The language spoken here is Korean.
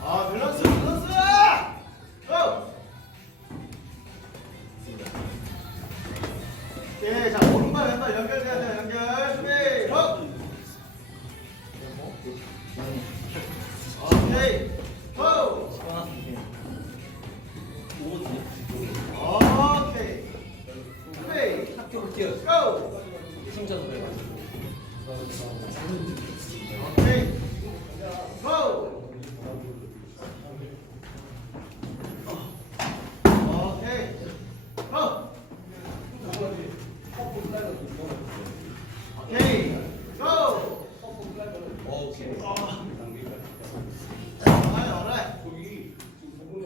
아, 밸런스, 밸런스! 고! 오케이, 자, 오른발, 왼발 연결돼야 돼요, 연결. 준비, 호! 오케이, 호! 오케이. 준비, 학교 볼게요. 고! 승자도 해가지고. 오케이, 고! 오케이, 고!